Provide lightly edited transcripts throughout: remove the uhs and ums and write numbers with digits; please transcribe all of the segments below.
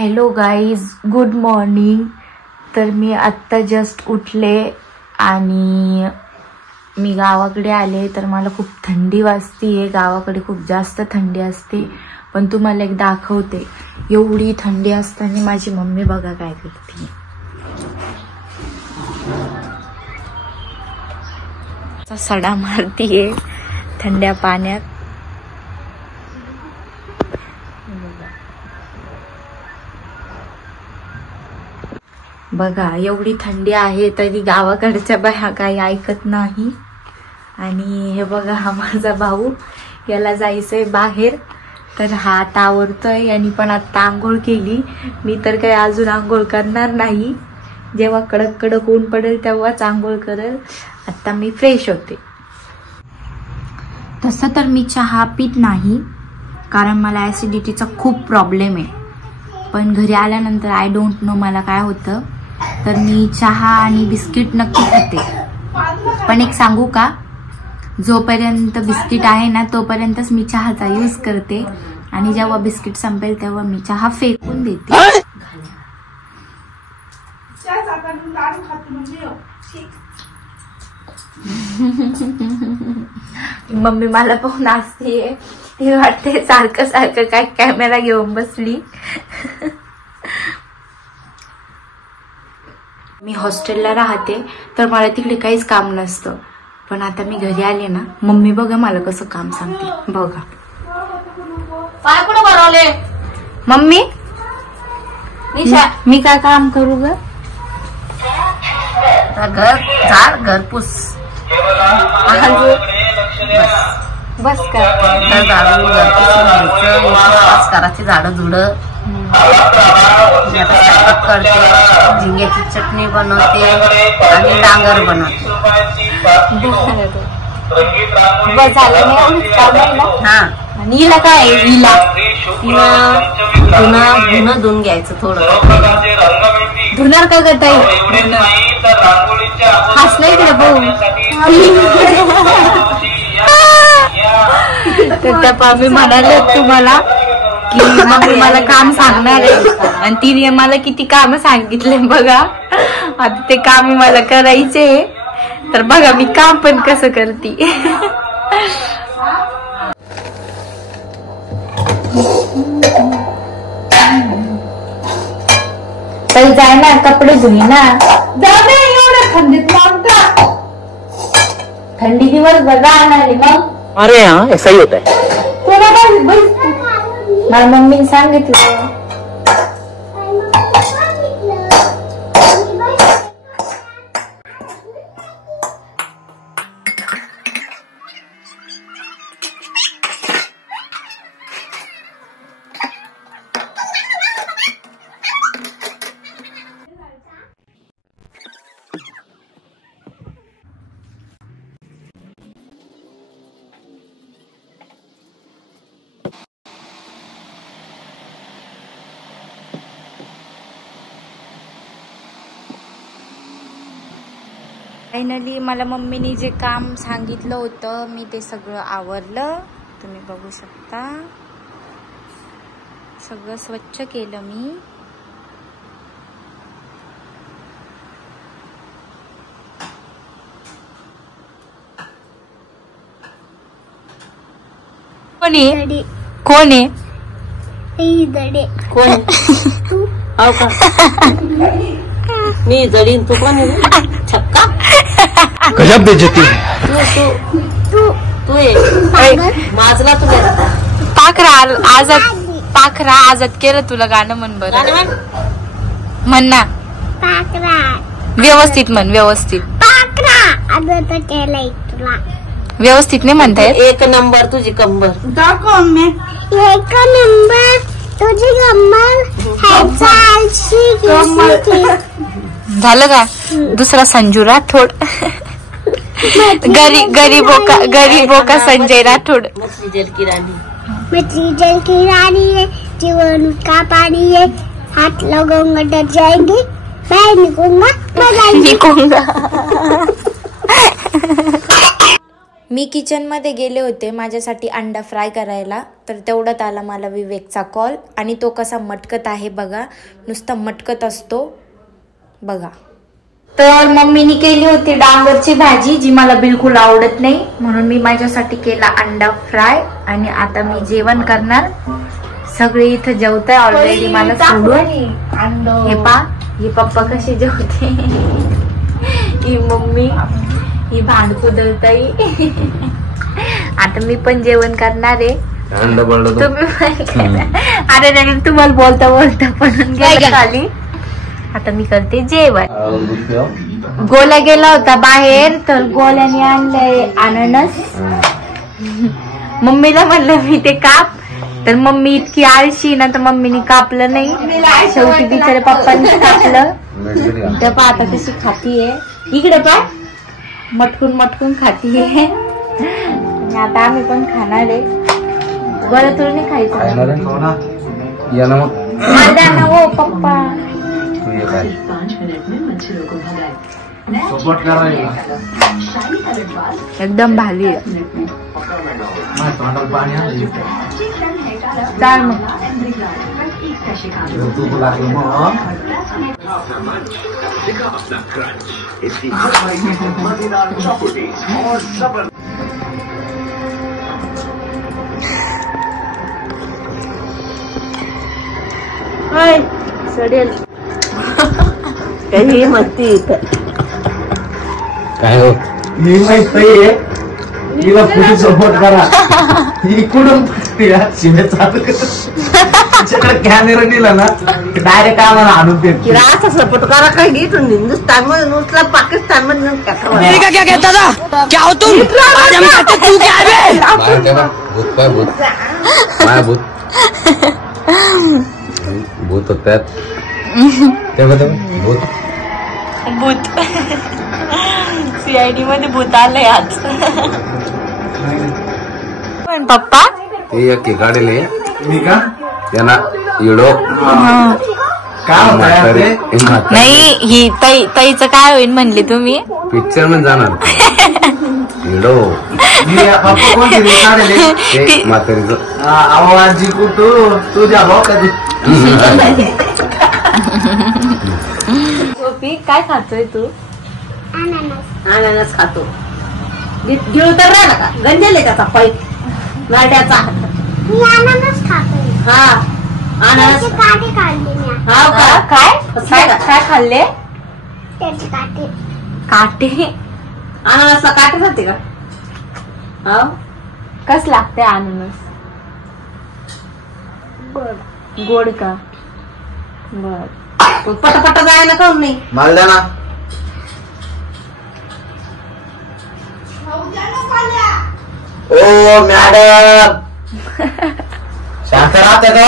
Hello guys, good morning. तर मी आत्ता just उठले आणि मी गावाकडे आले. तर मला खूप थंडी वाजतीये. गावाकडे खूप जास्त थंडी असते. पण तुम्हाला एक दाखवते. एवढी थंडी असताना माझी मम्मी बघा काय करते. सडा मारतीये थंड्या पाण्यात. बघा एवढी थंडी आहे तरी गावाकडच्या बाया काही ऐकत नाही. आणि हे बघा हा माझा भाऊ, याला जायचंय बाहेर. तर हा आता आवरतोय. यांनी पण आता आंघोळ केली. मी तर काही अजून आंघोळ करणार नाही. जेव्हा कडक कडक ऊन पडेल तेव्हाच आंघोळ करेल. आता मी फ्रेश होते. तसं तर मी चहा पित नाही कारण मला ऍसिडिटीचा खूप प्रॉब्लेम आहे. पण घरी आल्यानंतर आय डोंट नो मला काय होतं. तर मी चहा आणि बिस्किट नक्की खाते. पण एक सांगू का, जोपर्यंत बिस्किट आहे ना तोपर्यंतच मी चहाचा यूज करते. आणि जेव्हा बिस्किट संपेल तेव्हा मी चहा फेकून देते. मम्मी मला पाहून हसतीये. ती वाटते सारखं सारखं काय कॅमेरा घेऊन बसली. मी हॉस्टेलला राहते तर मला तिकडे काहीच काम नसतं. पण आता मी घरी आले ना, मम्मी बघा मला कसं काम सांगते. बघा काय कोण बनवले मम्मी. मी काय काम करू ग? घर झाड घर पुस बस का झाडू घर पुसून करायची झाडं झुडं करते. झिंग्याची चटणी बनवते आणि डांगर बनवते. बस झालं नाही काम आहे ना. हा आणि हिला काय आहे? हिला धुणं धुवून घ्यायचं थोडं. धुणार का ग ताई? हसलंय तिला पाहून. तर त्या पामी म्हणाले तुम्हाला की मम्मी मला काम सांगणार आहे. आणि तिने मला किती काम सांगितले बघा. आता ते काम मला करायचे. तर बघा मी काम पण कसं करते. तरी जाय ना, कपडे धुई ना. एवढ्या थंडीत मागता. थंडी दिवसभर राहणार आहे मग. अरे हाँ ऐसा ही होता है. मला मम्मीने सांगितलं. फायनली मला मम्मीने जे काम सांगितलं होतं मी ते सगळं आवरलं. तुम्ही बघू शकता. सगळं स्वच्छ केलं मी. कोण आहे? कोण आहे? कोण हो का? मी जडीन तू कोण आहे? छक्का गजब बेइज्जती. तू माझला तुला पाखरा आजाद केलं तुला. गाणं म्हण बरं. म्हण ना. व्यवस्थित म्हण. व्यवस्थित व्यवस्थित नाही म्हणता येत. एक नंबर तुझी कंबर. एक नंबर तुझी झालं का? दुसरा संजू राठोड. गरीबों का संजय राठोड. मछली जल की रानी. मछली जल की रानी है, जीवन का पानी है. हाथ लगाऊंगा डर जाएंगे, मैं निकूंगा मर जाएंगे. मी किचनमध्ये गेले होते माझ्यासाठी अंडा फ्राय करायला, तर तेवढ्यात आला मला विवेकचा कॉल आणि तो कसा मटकत आहे बघा, नुसता मटकत असतो बघा. तर मम्मीनी केली होती डांगरची भाजी जी मला बिलकुल आवडत नाही, म्हणून मी माझ्यासाठी केला अंडा फ्राय आणि आता मी जेवण करणार. सगळे इथं जेवताय ऑलरेडी मला सोडून. हे पप्पा कसे जेवते, ही मम्मी, ही भांड कुदळताई. आता मी पण जेवण करणार आहे. तुम्ही अरे नाही, तुम्हाला बोलता बोलता पण खाली. आता मी करते जेवण. गोल्या गेला होता बाहेर, तर गोल्याने आणलंय अननस. मम्मीला म्हणलं मी ते काप, तर मम्मी इतकी आळशी ना, तर मम्मीने कापलं नाही. शेवटी बिचारे पप्पांनी कापलं. त्या पा आता कशी खातीये, इकडे पाय, मटकून मटकून खातीये. आता आम्ही पण खाणार आहे. गोळ्या तुला नाही खायचं ना हो पप्पा. एकदम भारी आहे. चाल मग. सडेल काही मस्ती काय हो, मी माहिती आहे तिला पुढे सपोर्ट करा. इकडून शिमे चालू तिच्याकडे कॅमेरा दिला ना डायरेक्ट आम्हाला आणून देत. असा सपोर्ट करा काही घेतून हिंदुस्तान मध्ये उचला, पाकिस्तान मध्ये क्या कहता था, क्या हो तुम, आज हम कहते तू क्या है. भूत काय भूत, माया भूत भूत होत्यात भूत भूत CID मध्ये भूत आलंय आज. पण पप्पा ते एक काढले मी का त्यांना इडो काय नाही, ही ताईचं काय होईल म्हणले तुम्ही. पिक्चर मध्ये जाणार इडो म्हातारीचं आवाजी कुठू तुझ्या भाऊ कधी. गोपी काय खातोय तू. अननस खातो. घेऊ तर राहिला का, गंजेले त्याचा पाईप नाट्याचा. मी अननस खाते. हा अननस काटे काढले मी. हा का, काय काय खाल्ले. त्याचे काटे. काटे. अननसला काटे जाते का. हा कस लागते अननस. गोड का. बर पटापट जायला काऊन नाही. मला द्या ना. ओ मॅडम शांत राहते का,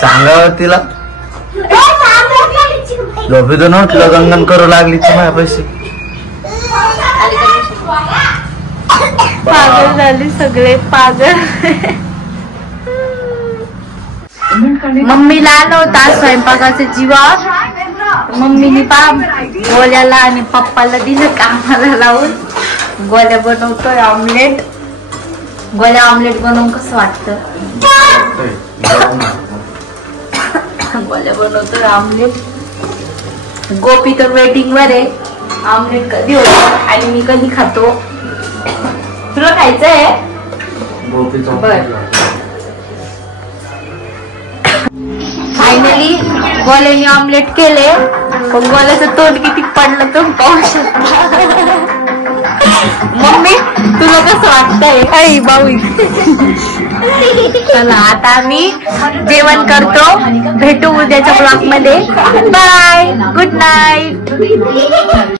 सांगा तिला. लोभीतून उठलं गंगन करू लागली ती माझ्या पैसे. पागल झाली सगळे पागल. मम्मीला आलं होता स्वयंपाकाचं जीवावर. मम्मीने गोल्याला आणि पप्पाला दिलं कामाला लावून. गोल्या बनवतोय ऑमलेट. गोल्या ऑमलेट बनवून कसं वाटतं. गोल्या बनवतोय ऑमलेट. गोपी तर वेटिंग वर आहे. ऑमलेट कधी होतं आणि मी कधी खातो. तुला खायचंय. फायनली गोल्याने ऑमलेट केले, पण गोल्याचं तोंड किती पडलं तुम्ही पाहू शकता. मम्मी तुला कसं वाटतंय. आई बाऊ. चला आता आम्ही जेवण करतो. भेटू उद्याच्या ब्लॉग मध्ये. Bye, good night.